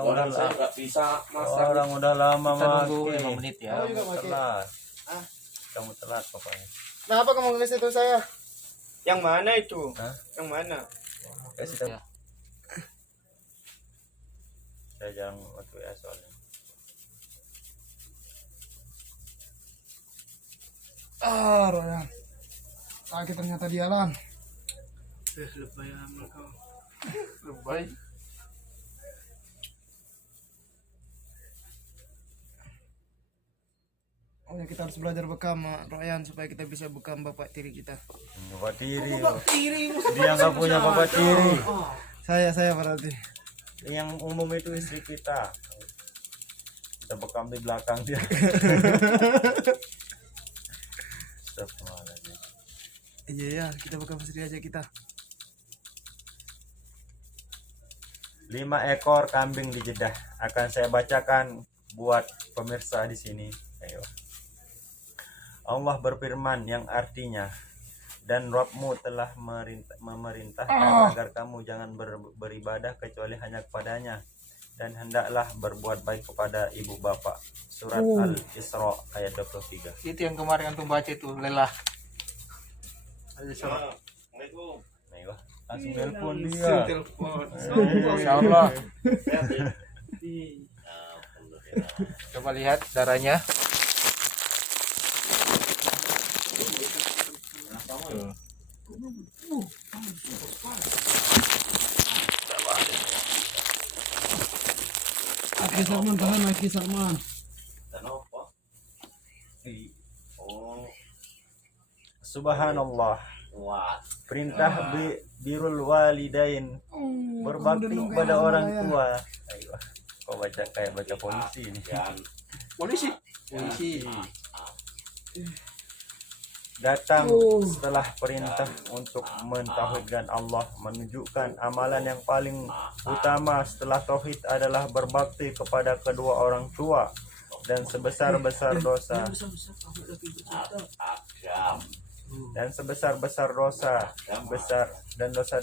Orang saya nggak bisa masak. Orang udah lama Kita nunggu makan. 5 menit ya. Oh, juga makan. Telat. Ah. Kamu telat pokoknya. Nah, apa kamu ngelis itu saya? Yang mana itu? Hah? Yang mana? Kasih tahu. Ya. Saya jarang waktu ya soalnya. Royan. Sakit ternyata dia Lan. Lebay amat kau. Lebay. Oh ya, kita harus belajar bekam, Royan, supaya kita bisa bekam bapak tiri kita. Bapak tiri. Bapak tiri. Dia nggak punya bapak tiri. Saya berarti. Yang umum itu istri kita. Kita bekam di belakang dia. Astagfirullahaladzim. Iya ya, kita bekam istri aja kita. 5 ekor kambing di Jeddah akan saya bacakan buat pemirsa di sini. Ayo. Allah berfirman yang artinya, dan Rabbmu telah memerintahkan agar kamu jangan beribadah kecuali hanya kepadanya, dan hendaklah berbuat baik kepada ibu bapak. Surat Al-Isra ayat 23. Itu yang kemarin antum baca itu, lelah. Assalamualaikum. Ayo, langsung telepon dia. Telepon. Insyaallah. Sehat ya? Alhamdulillah. Coba lihat darahnya. Tuh. Aki Salman, tahan Aki Salman. Dan apa? Oh, Subhanallah. wah. Perintah birrul walidain, berbakti kepada orang tua. Ayo, kau baca kayak baca polisi ini. Dan Polisi. Polisi. Datang setelah perintah untuk mentauhidkan Allah, menunjukkan amalan yang paling utama setelah tauhid adalah berbakti kepada kedua orang tua, dan sebesar-besar dosa dosa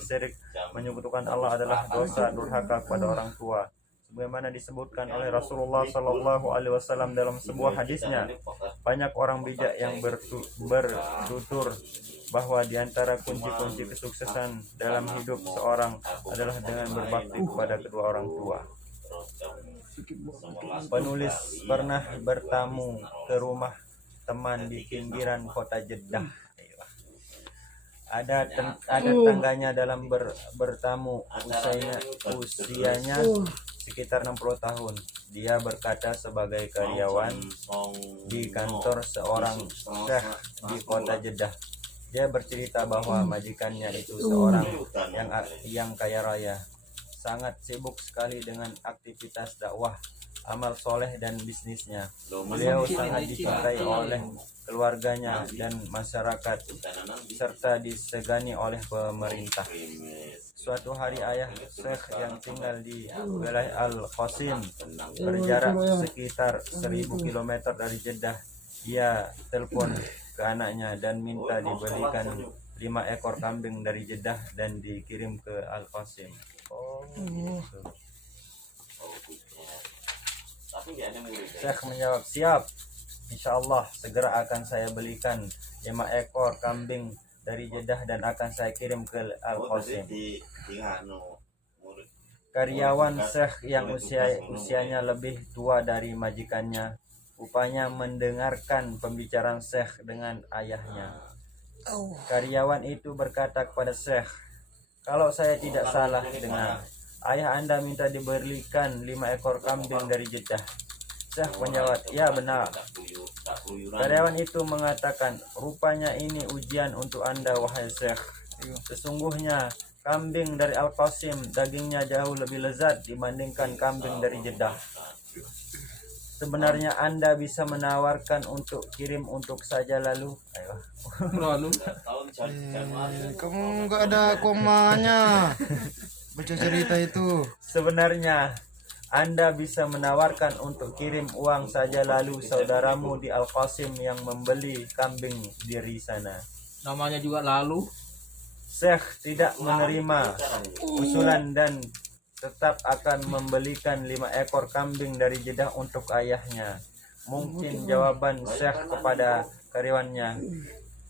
syirik menyekutukan Allah adalah dosa durhaka kepada orang tua, sebagaimana disebutkan oleh Rasulullah Shallallahu Alaihi Wasallam dalam sebuah hadisnya. Banyak orang bijak yang bertutur bahwa di antara kunci-kunci kesuksesan dalam hidup seorang adalah dengan berbakti kepada kedua orang tua. Penulis pernah bertamu ke rumah teman di pinggiran kota Jeddah. Ada tangganya dalam bertamu, usianya sekitar 60 tahun. Dia berkata sebagai karyawan di kantor seorang syekh di kota Jeddah. Dia bercerita bahwa majikannya itu seorang yang kaya raya, sangat sibuk sekali dengan aktivitas dakwah, amal soleh dan bisnisnya. Beliau sangat dicintai oleh keluarganya dan masyarakat, serta disegani oleh pemerintah. Suatu hari ayah Syekh yang tinggal di wilayah Al-Qasim, berjarak sekitar 1000 km dari Jeddah, dia telepon ke anaknya dan minta dibelikan 5 ekor kambing dari Jeddah dan dikirim ke Al-Qasim. Syekh menjawab, siap, insya Allah segera akan saya belikan 5 ekor kambing dari Jeddah dan akan saya kirim ke Al-Qasim. Karyawan Syekh yang usianya lebih tua dari majikannya rupanya mendengarkan pembicaraan Syekh dengan ayahnya. Karyawan itu berkata kepada Syekh, kalau saya tidak salah dengar, ayah Anda minta diberikan 5 ekor kambing dari Jeddah. Syekh menjawab, ya benar. Karyawan itu mengatakan, rupanya ini ujian untuk Anda wahai Syekh. Sesungguhnya kambing dari Al-Qasim dagingnya jauh lebih lezat dibandingkan kambing dari Jeddah. Sebenarnya Anda bisa menawarkan untuk kirim untuk saja lalu. Kamu nggak ada komanya. Baca cerita itu. Sebenarnya Anda bisa menawarkan untuk kirim uang saja lalu saudaramu di Al-Qasim yang membeli kambing dari sana. Namanya juga lalu. Syekh tidak menerima usulan dan tetap akan membelikan 5 ekor kambing dari Jeddah untuk ayahnya. Mungkin jawaban Syekh kepada karyawannya,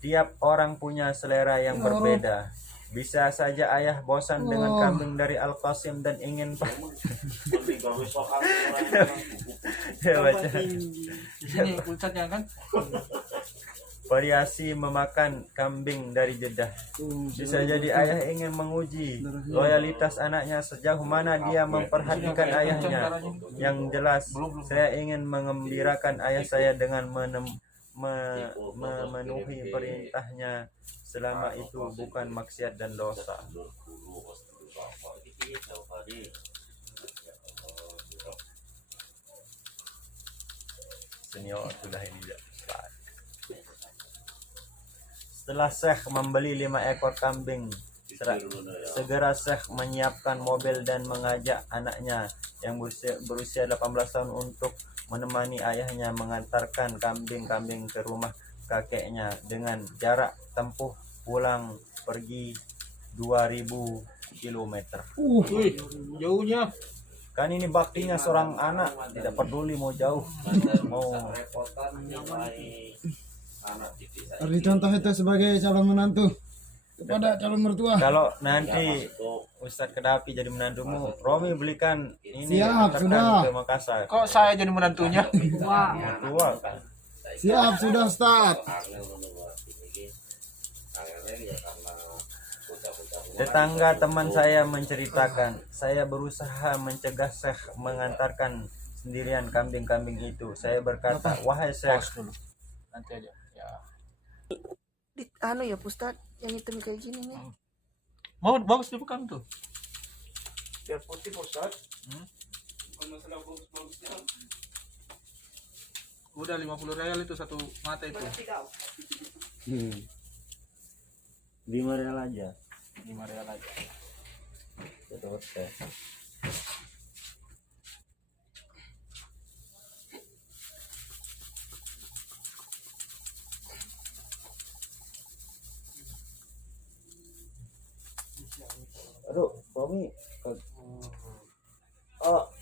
tiap orang punya selera yang berbeda. Bisa saja ayah bosan dengan kambing dari Al-Qasim dan ingin ya, baca. Di sini pulsatnya kan. Variasi memakan kambing dari Jeddah. Bisa jadi ayah ingin menguji loyalitas anaknya sejauh mana dia memperhatikan ayahnya. Yang jelas, saya ingin mengembirakan ayah saya dengan memenuhi perintahnya selama itu bukan maksiat dan dosa. Senior sudah ini ya. Setelah Syekh membeli 5 ekor kambing, segera Syekh menyiapkan mobil dan mengajak anaknya yang berusia 18 tahun untuk menemani ayahnya mengantarkan kambing-kambing ke rumah kakeknya dengan jarak tempuh pulang pergi 2000 km. Wih, jauhnya. Kan ini baktinya seorang anak, tidak peduli mau jauh, mau Harus dicontoh itu sebagai calon menantu kepada calon mertua. kalau nanti Ustadz Kedapi jadi menantumu, Romi belikan ini Siap, antarkan sudah. ke Makassar. Kok saya jadi menantunya? Tua kan. Siap sudah Ustaz. Tetangga teman saya menceritakan, saya berusaha mencegah Syekh mengantarkan sendirian kambing-kambing itu. Saya berkata, wahai Syekh, Pause dulu. Nanti aja. Ya. Anu ya Ustad, yang hitam kayak gini nih. Mau bagus dibuka tuh. Biar putih Ustaz. Udah 50 real itu satu mata itu. 5 real aja. 5 real aja. Betul. Aduh, Romi,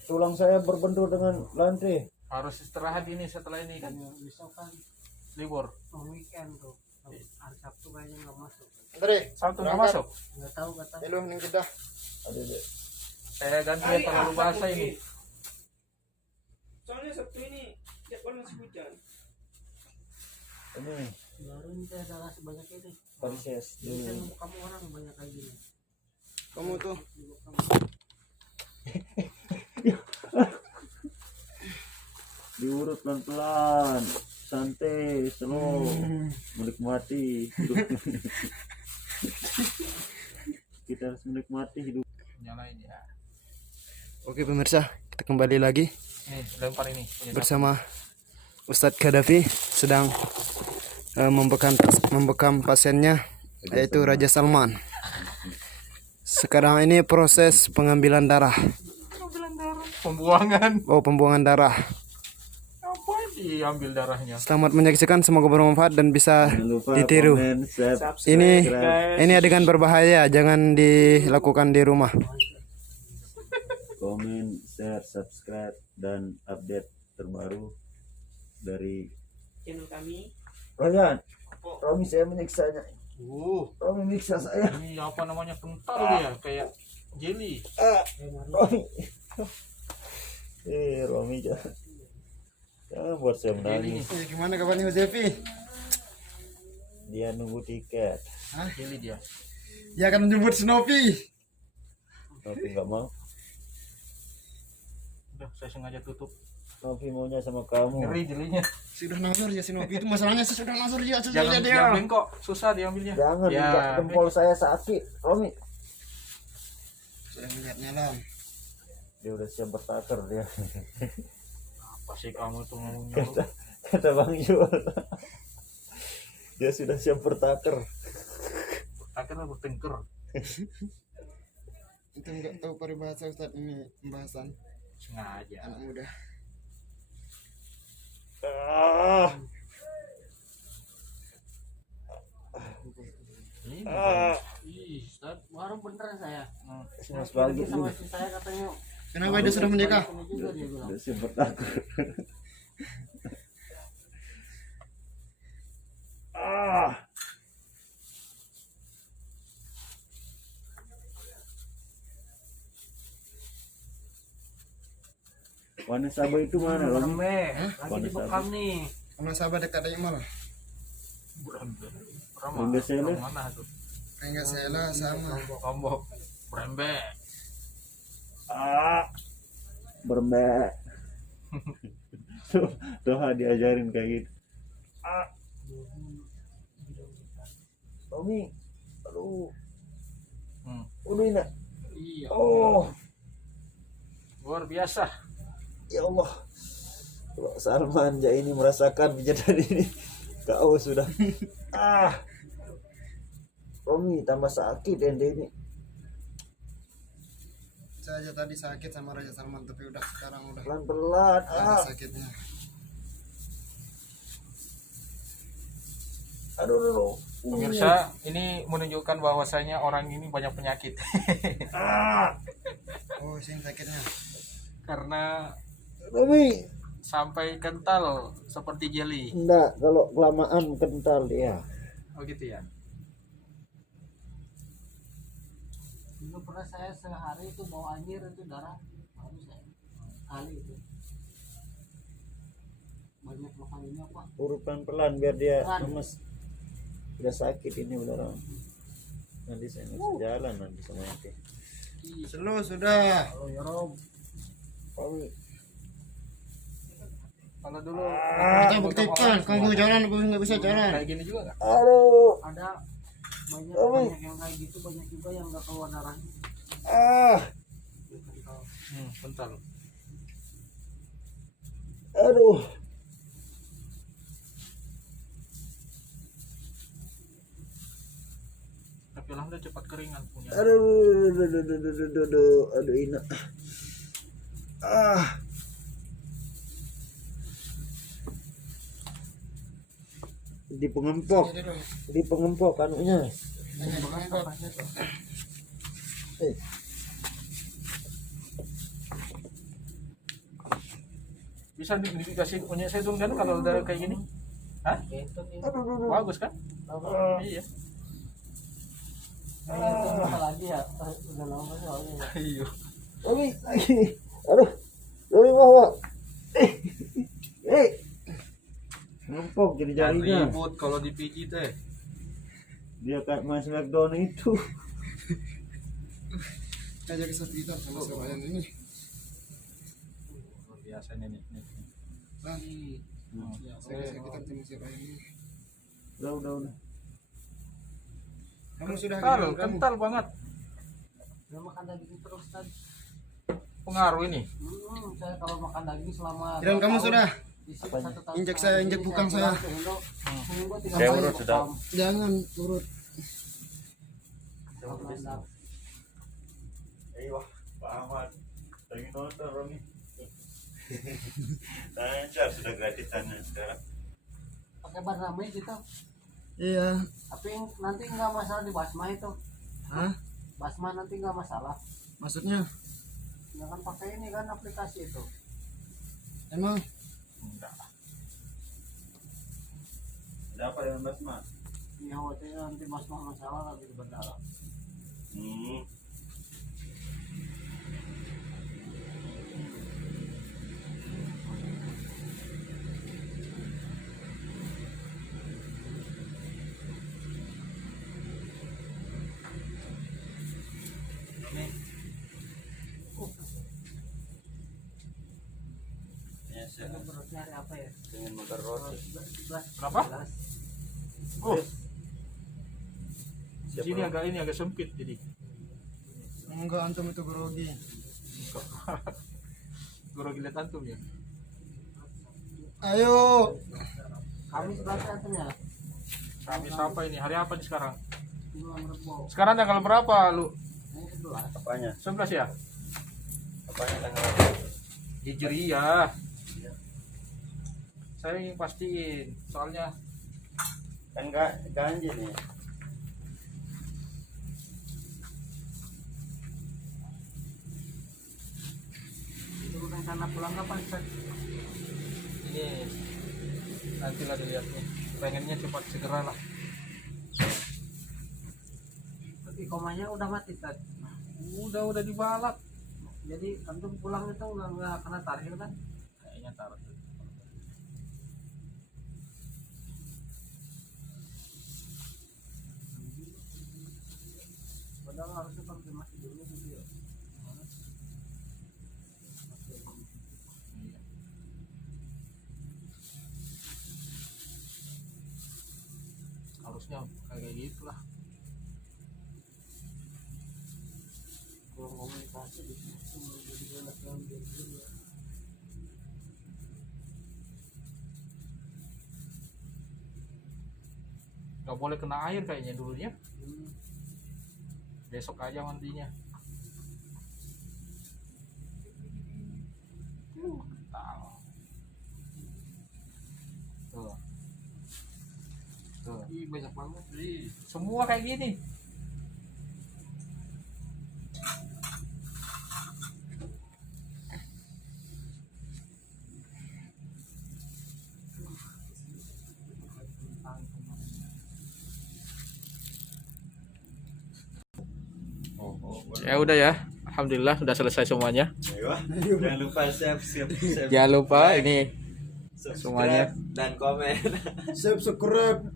tulang saya berbentur dengan lantai. Harus istirahat ini setelah ini kan. Libur. Weekend tuh hari Sabtu kayaknya nggak masuk, Andre, Sabtu nggak masuk. nggak tahu kata halo ning Jeddah. Aduh, deh. Saya ganti yang terlalu basah ini. Soalnya Sabtu ini jadwal masih hujan. Ini baru ini saya salah sebanyak ini. Parises Ini kan dulu. kamu orang banyak kayak gini. Kamu tuh Diurut pelan-pelan, santai, slow, menikmati hidup. Kita harus menikmati hidup. Nyalain ya. Oke pemirsa, kita kembali lagi Nih, lempar ini. Punya bersama Ustadz Khadafi sedang membekam pasiennya yaitu Raja Salman. Sekarang ini proses pengambilan darah. pembuangan. Oh, pembuangan darah. Apa diambil darahnya? Selamat menyaksikan, semoga bermanfaat dan bisa Jangan lupa ditiru. komen, Ini adegan berbahaya, jangan dilakukan di rumah. komen, share, subscribe, dan update terbaru dari Channel kami. Ryan. Romi, saya menyiksanya. Romi menyiksa saya. Ini apa namanya, kental dia kayak jelly. Romi. Romi jangan buat saya menangis. Gimana kabarnya Mas Devi? Dia nunggu tiket, Jelly dia. Dia akan menjemput Snoopy. tapi nggak mau. Udah, saya sengaja tutup. Tapi maunya sama kamu. Ngeri jelinya. Sudah nasur ya Snoopy, itu masalahnya sudah nasur ya Jangan dia. diambil kok, susah diambilnya. Jangan, Ya, jempol saya sakit, Romi. Sudah melihatnya lah. Dia udah siap bertaker dia. apa sih kamu tuh ngomongnya? Kata Bang Yul. Dia sudah siap bertaker. Akhirnya bertengker. Itu enggak tahu peribahasa Ustadz, ini pembahasan Sengaja. anak muda. Ini. Ih, Ustaz. Baru beneran saya. Mas bagus Sama si saya katanya. Kenapa dia sudah menikah? Ini juga dia bilang. sempat aku. Wanasaba itu mana lagi? Rembe. Lagi Mana dibekam nih. Sama sahabat dekat dari mana? Enggak sela. Mana tuh? Enggak Sela sama. Lombok. Rembe. Bermbak. Tuh diajarin kayak gitu. Tommy, aduh, udah ini. Iya. Oh, Luar biasa. ya Allah. Kalau Salman ya ini merasakan kejadian ini, kau sudah. Tommy tambah sakit ende ini. Saya aja tadi sakit sama Raja Salman tapi udah sekarang udah Pelan-pelan. ada sakitnya. Aduh. Pemirsa, ini menunjukkan bahwasanya orang ini banyak penyakit. Oh, sini sakitnya. Karena Tommy, sampai kental seperti jeli. enggak, kalau kelamaan kental dia. Oh gitu ya. Dulu pernah saya sehari itu bawa anjir itu darah. Baru saya kali itu. Banyak makan ini apa? Urut pelan-pelan biar dia Pelan. lemes. Udah sakit ini udah orang. Nanti saya nggak bisa jalan nanti sama nanti. Slow sudah. Oh ya Rob. Kalau dulu Kita buktikan kamu jalan aku nggak bisa jalan. kayak gini juga nggak? Aduh. Ada banyak Oh, banyak yang kayak gitu, banyak juga yang nggak keluar darahnya. Kental. Aduh. Tapi alhamdulillah cepat keringan punya. Aduh, Ina. Di pengempok anunya. Bisa dikasih punya saya dong kan kalau darah kayak gini. Hah? Itu nih. Bagus kan? Iya. Apa lagi ya? Udah lama soalnya. Iya. Tommy lagi. Aduh. Tommy bawa. Ngempok jadi jarinya. Ribut kalau dipijit teh. Dia kayak Mas McDonald itu. Kita jaga sekitar sama seorang ini. Luar biasa nih. Nah, saya sekitar sama seorang ini. Udah. Kamu sudah Kental banget. Udah makan daging terus tadi. Pengaruh ini. Saya kalau makan daging selama Dan kamu tahun, sudah isi 1 tahun injek setengah, saya, injek jadi bukang bilang saya. ke Indo, seminggu 3 Saya kali urut sudah. bekam. jangan urut. Karena Ayo, Pak Ahmad. Lagi nonton Romi. Lancar sudah gratisannya sekarang. pakai ban rame gitu. Iya. Tapi nanti nggak masalah di Basma itu. Hah? Basma nanti nggak masalah. Maksudnya? Jangan pakai ini kan aplikasi itu. Emang Enggak. Ada apa dengan Basma? Ini khawatirnya nanti Basma masalah lagi di bandara. Ini beratnya hari apa ya? Dengan makan roti. 11. Kenapa? 11. Oh. Sini agak sempit jadi. enggak, antum itu grogi. Guru lihat antum ya. Ayo. Kamis berapa katanya? Kamis apa ini? Hari apa nih sekarang? Bulan Rebo. Sekarang tanggal berapa lu? Ini 11. Apanya? 11 ya? Apanya tanggal? Hijriyah. Saya ingin pastiin soalnya Kan enggak ganjil nih. rencana pulang kapan Ustaz? Ini nantilah dilihatnya. Pengennya cepat segera lah. Tapi komanya udah mati Ustaz. Udah dibalap. Jadi antum pulang itu nggak kena tarhir kan? Kayaknya taruh. Padahal harusnya konfirmasi dulu gitu ya. Harusnya kayak gitu lah. Kurang komunikasi di situ jadi enak yang gitu ya. Gak boleh kena air kayaknya dulunya. Besok aja mandinya. Tahu. Tuh. Tuh. Ih, banyak banget. Semua kayak gini. Ya udah ya. Alhamdulillah udah selesai semuanya. Ayo, jangan lupa subscribe Jangan lupa ini semuanya dan komen. Subscribe.